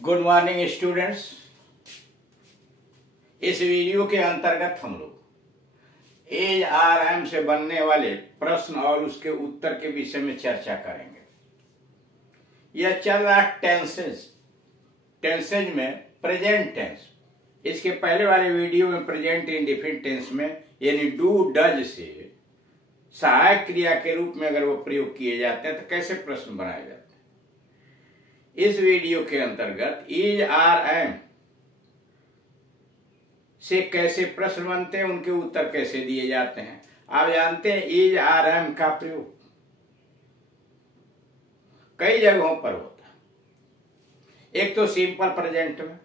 Good morning students. इस video के अंतर्गत हम लोग एज आरएम से बनने वाले प्रश्न और उसके उत्तर के विषय में चर्चा करेंगे। यह चल रहा टेंसेज में प्रेजेंट टेंस। इसके पहले वाले वीडियो में प्रेजेंट इंडेफिनिट टेंस में यानी डू डज से सहायक क्रिया के रूप में अगर वो प्रयोग किए जाते हैं तो कैसे प्रश्न बनाए जाते हैं। इस वीडियो के अंतर्गत इज आर एम से कैसे प्रश्न बनते हैं, उनके उत्तर कैसे दिए जाते हैं। आप जानते हैं इज आर एम का प्रयोग कई जगहों पर होता है। एक तो सिंपल प्रेजेंट में,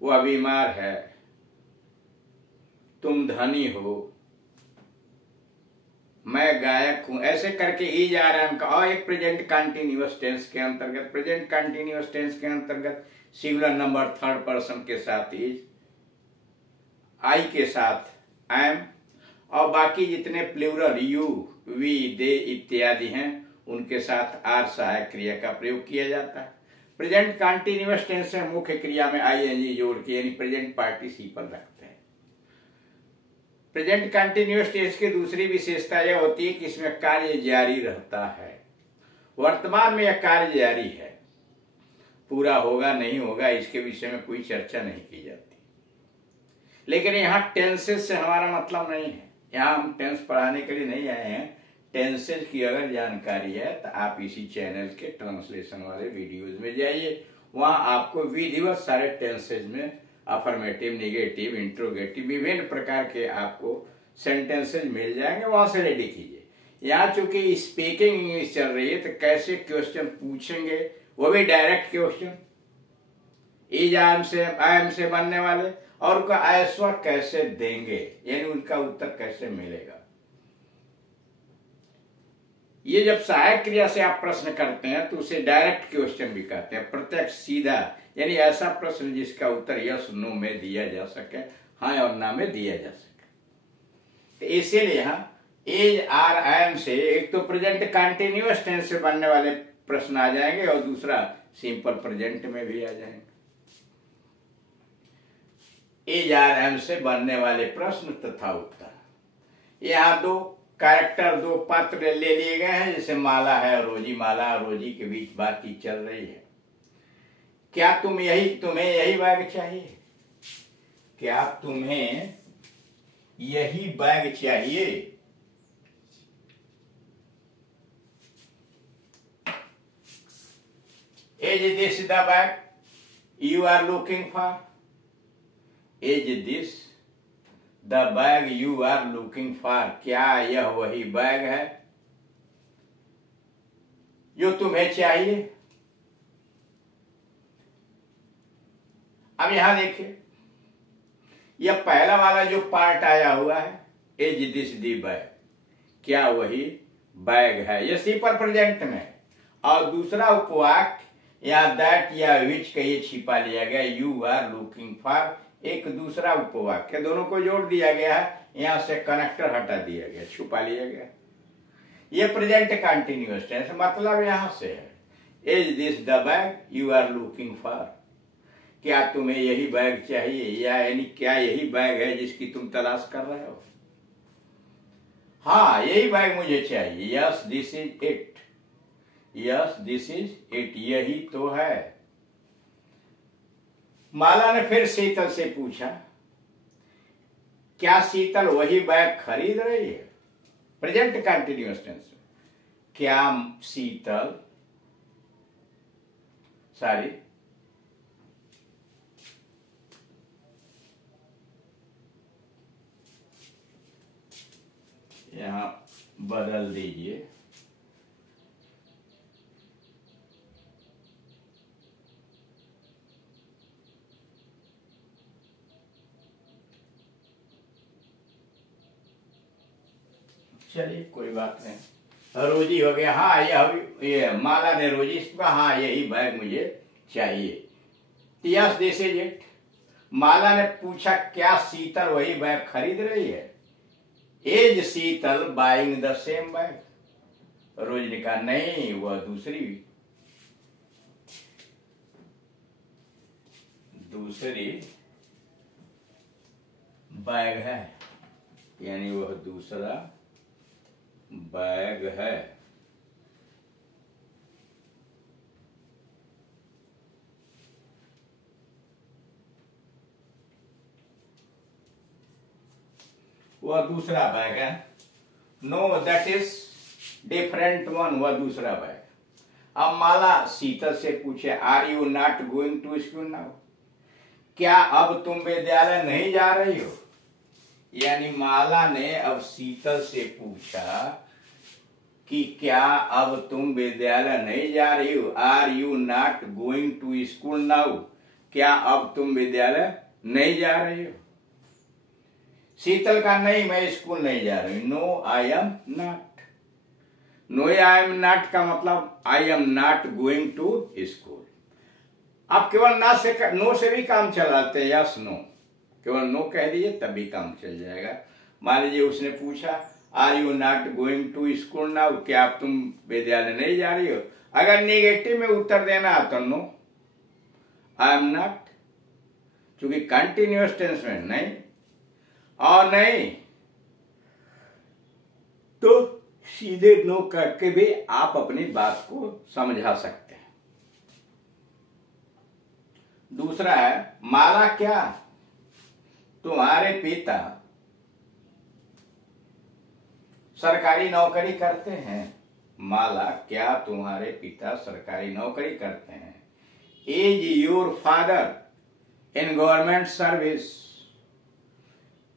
वह बीमार है, तुम धनी हो, मैं गायक हूं, ऐसे करके इज आर एम का। और एक प्रेजेंट कंटिन्यूअस टेंस के अंतर्गत, प्रेजेंट कंटिन्यूअस टेंस के अंतर्गत सिंगुलर नंबर थर्ड पर्सन के साथ इज, आई के साथ एम, और बाकी जितने प्लूरल यू, वी, दे इत्यादि हैं उनके साथ आर सहायक क्रिया का प्रयोग किया जाता है। प्रेजेंट कंटिन्यूअस टेंस में मुख्य क्रिया में आईएनजी जोड़ के यानी प्रेजेंट पार्टिसिपल रखते हैं। प्रेजेंट कंटिन्यूअस टेंस की दूसरी विशेषता यह होती है कि इसमें कार्य जारी रहता है। वर्तमान में यह कार्य जारी है, पूरा होगा नहीं होगा इसके विषय में कोई चर्चा नहीं की जाती। लेकिन यहाँ टेंसेज से हमारा मतलब नहीं है। यहाँ हम टेंस पढ़ाने के लिए नहीं आए हैं। टेंसेज की अगर जानकारी है तो आप इसी चैनल के ट्रांसलेशन वाले वीडियोज में जाइए, वहां आपको विधिवत सारे टेंसेज में अफर्मेटिव, नेगेटिव, इंट्रोगेटिव विभिन्न प्रकार के आपको सेंटेंसेज मिल जाएंगे, वहां से रेडी कीजिए। यहाँ चूंकि स्पीकिंग इंग्लिश चल रही है तो कैसे क्वेश्चन पूछेंगे, वो भी direct question is I am से बनने वाले, और उनका आंसर कैसे देंगे यानी उनका उत्तर कैसे मिलेगा। ये जब सहायक क्रिया से आप प्रश्न करते हैं तो उसे डायरेक्ट क्वेश्चन भी कहते हैं, प्रत्यक्ष सीधा, यानी ऐसा प्रश्न जिसका उत्तर यस नो में दिया जा सके, हाँ और ना में दिया जा सके। तो इसीलिए यहाँ एज आर एम से एक तो प्रेजेंट कंटिन्यूअस टेंस से बनने वाले प्रश्न आ जाएंगे और दूसरा सिंपल प्रेजेंट में भी आ जाएंगे। एज आर एम से बनने वाले प्रश्न तथा उत्तर। यहाँ दो कैरेक्टर, दो पात्र ले लिए गए हैं, जैसे माला है और रोजी। माला और रोजी के बीच बातचीत चल रही है। क्या तुम्हें यही बैग चाहिए? क्या तुम्हें यही बैग चाहिए? Is this the bag you are looking for? Is this the bag you are looking for? क्या यह वही बैग है जो तुम्हें चाहिए? अब यहां देखिए, यह पहला वाला जो पार्ट आया हुआ है, इज दिस दी बैग, क्या वही बैग है, यह सिंपल प्रेजेंट में। और दूसरा उपवाक्य या दैट या विच का ये छिपा लिया गया, यू आर लुकिंग फॉर, एक दूसरा उपवाक्य, दोनों को जोड़ दिया गया है, यहां से कनेक्टर हटा दिया गया, छुपा लिया गया। ये प्रेजेंट कंटिन्यूअस टेंस, मतलब यहां से है, is this the bag you are looking for, क्या तुम्हें यही बैग चाहिए, या यानी क्या यही बैग है जिसकी तुम तलाश कर रहे हो? हाँ, यही बैग मुझे चाहिए। Yes this is it, yes this is it, यही तो है। माला ने फिर शीतल से पूछा, क्या शीतल वही बैग खरीद रही है? प्रेजेंट कंटिन्यूअस टेंस, क्या शीतल, सॉरी, यहां बदल दीजिए, चलिए कोई बात नहीं, रोजी हो गया। हाँ, ये माला ने रोजी से कहा, हाँ यही बैग मुझे चाहिए। Yes this is it. Mala ने पूछा, क्या शीतल वही बैग खरीद रही है? Is Sheetal buying the same bag? Rose ने कहा नहीं, वह दूसरी दूसरी बैग है, यानी वह दूसरा बैग है। वह दूसरा बैग है। No that is different one, वह दूसरा बैग। अब माला शीतल से पूछे, are you not going to school now? क्या अब तुम विद्यालय नहीं जा रही हो? यानी माला ने अब शीतल से पूछा कि क्या अब तुम विद्यालय नहीं जा रही हो? Are you not going to school now? क्या अब तुम विद्यालय नहीं जा रही हो? शीतल का नहीं, मैं स्कूल नहीं जा रही। No I am not. No I am not का मतलब I am not going to school. आप केवल ना से नो से भी काम चलाते हैं, यस नो, केवल नो कह दीजिए तब भी काम चल जाएगा। मान लीजिए उसने पूछा are you not going to school now? क्या आप तुम विद्यालय नहीं जा रही हो? अगर नेगेटिव में उत्तर देना है तो नो आई एम नॉट, क्योंकि कंटिन्यूअस टेंस में नहीं और नहीं तो सीधे नो करके भी आप अपनी बात को समझा सकते हैं। दूसरा है, माला क्या तुम्हारे पिता सरकारी नौकरी करते हैं? माला क्या तुम्हारे पिता सरकारी नौकरी करते हैं? Is your father in government service?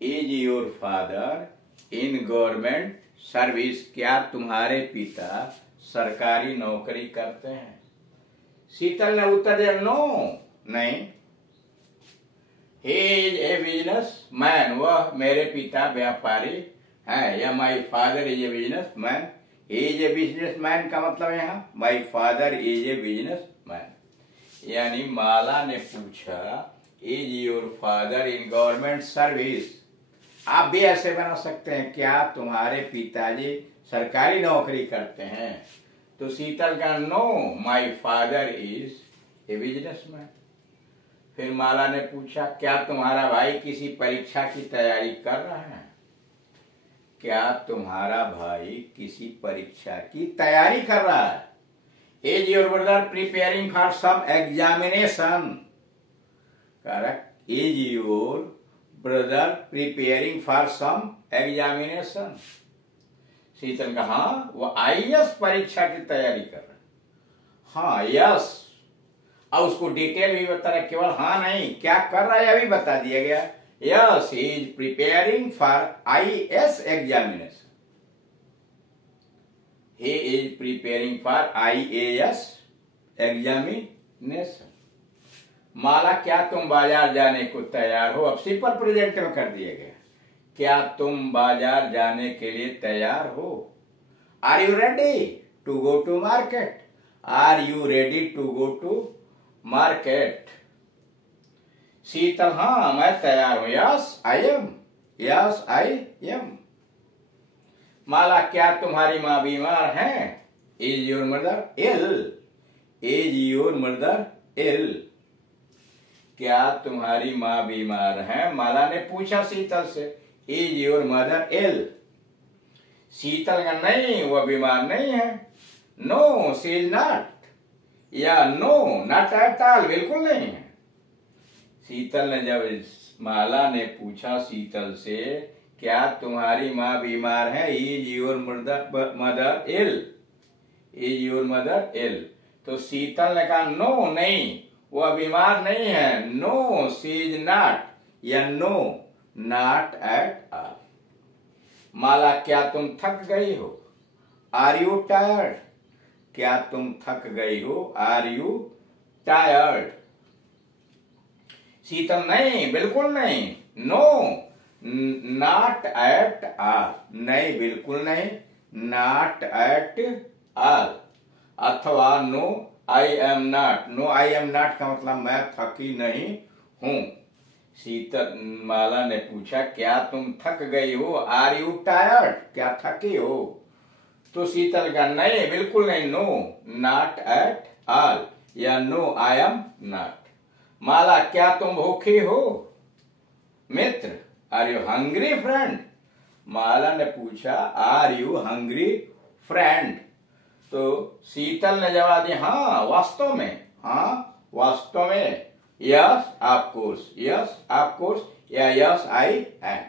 Is your father in government service? क्या तुम्हारे पिता सरकारी नौकरी करते हैं? शीतल ने उत्तर दिया नो, नहीं। He is a business man, वह मेरे पिता व्यापारी है। या my father is a business man. He is a business man का मतलब यहाँ my father is a business man. यानी माला ने पूछा is your father in government service? आप भी ऐसे बना सकते हैं, क्या तुम्हारे पिताजी सरकारी नौकरी करते हैं? तो शीतल का know my father is a businessman. फिर माला ने पूछा क्या तुम्हारा भाई किसी परीक्षा की तैयारी कर रहा है? क्या तुम्हारा भाई किसी परीक्षा की तैयारी कर रहा है? Is your brother preparing for some examination? Correct, is your brother preparing for some examination? Sheetal का हाँ, वो IAS परीक्षा की तैयारी कर रहा है। हाँ यस, और उसको डिटेल भी बता रहा, केवल हाँ नहीं, क्या कर रहा है अभी बता दिया गया। Yes, he is preparing for IAS examination. He is preparing for IAS examination. Mala क्या तुम बाजार जाने को तैयार हो? अब सिंपल प्रेजेंट में कर दिया गया। क्या तुम बाजार जाने के लिए तैयार हो? Are you ready to go to market? Are you ready to go to market? Sheetal हाँ मैं तैयार हूं। Yes I am. Yes I am. Mala क्या तुम्हारी माँ बीमार है? Is your mother ill? Is your mother ill? क्या तुम्हारी माँ बीमार है? माला ने पूछा शीतल से इज योर मदर इल? शीतल का नहीं, वह बीमार नहीं है। नो शी इज नॉट, या नो नॉट एट ऑल, बिल्कुल नहीं है। शीतल ने जब माला ने पूछा शीतल से क्या तुम्हारी माँ बीमार है? Is your mother ill? Is your mother ill? तो शीतल ने कहा नो नहीं, वह बीमार नहीं है। नो शी इज नॉट, या no not at all. Mala क्या तुम थक गई हो? Are you tired? क्या तुम थक गई हो? Are you tired? शीतल नहीं, बिल्कुल नहीं। नो नॉट एट ऑल, नहीं बिल्कुल नहीं, नॉट एट ऑल। अथवा no I am not. No I am not का मतलब मैं थकी नहीं हूं। शीतल माला ने पूछा क्या तुम थक गई हो? Are you tired? क्या थकी हो? तो शीतल का नहीं, बिल्कुल नहीं। नो नॉट एट ऑल, या no I am not. Mala, क्या तुम भूखी हो? मित्र, are you hungry friend? Mala ने पूछा, आर यू हंग्री फ्रेंड? तो शीतल ने जवाब दिया, हाँ वास्तव में, हाँ वास्तव में, yes of course, yes of course, या यस आई एम।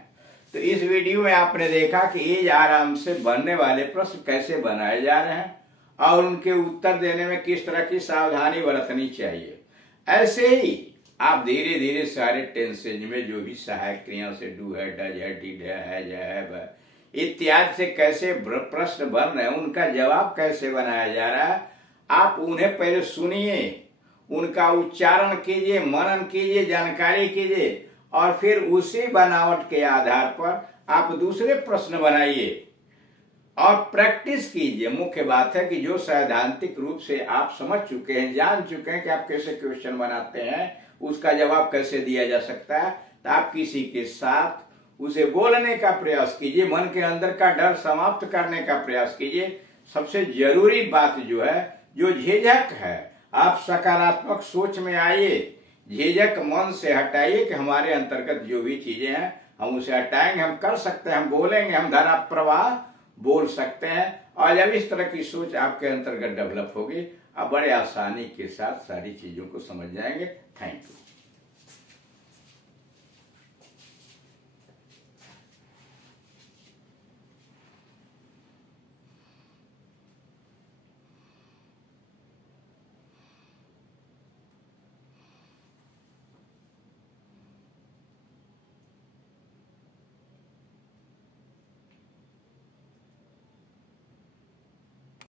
तो इस वीडियो में आपने देखा कि एज आराम से बनने वाले प्रश्न कैसे बनाए जा रहे हैं और उनके उत्तर देने में किस तरह की सावधानी बरतनी चाहिए। ऐसे ही आप धीरे धीरे सारे टेंसेज में जो भी सहायक क्रिया से डू है, डज है, डिड है, हैज है, इत्यादि से कैसे प्रश्न बन रहे हैं, उनका जवाब कैसे बनाया जा रहा है, आप उन्हें पहले सुनिए, उनका उच्चारण कीजिए, मनन कीजिए, जानकारी कीजिए और फिर उसी बनावट के आधार पर आप दूसरे प्रश्न बनाइए और प्रैक्टिस कीजिए। मुख्य बात है कि जो सैद्धांतिक रूप से आप समझ चुके हैं, जान चुके हैं कि आप कैसे क्वेश्चन बनाते हैं, उसका जवाब कैसे दिया जा सकता है, तो आप किसी के साथ उसे बोलने का प्रयास कीजिए, मन के अंदर का डर समाप्त करने का प्रयास कीजिए। सबसे जरूरी बात जो है, जो झिझक है, आप सकारात्मक सोच में आइए, झिझक मन से हटाइए कि हमारे अंतर्गत जो भी चीजें हैं हम उसे हटाएंगे, हम कर सकते हैं, हम बोलेंगे, हम धारा प्रवाह बोल सकते हैं। और जब इस तरह की सोच आपके अंतर्गत डेवलप होगी, आप बड़े आसानी के साथ सारी चीजों को समझ जाएंगे। Thank you.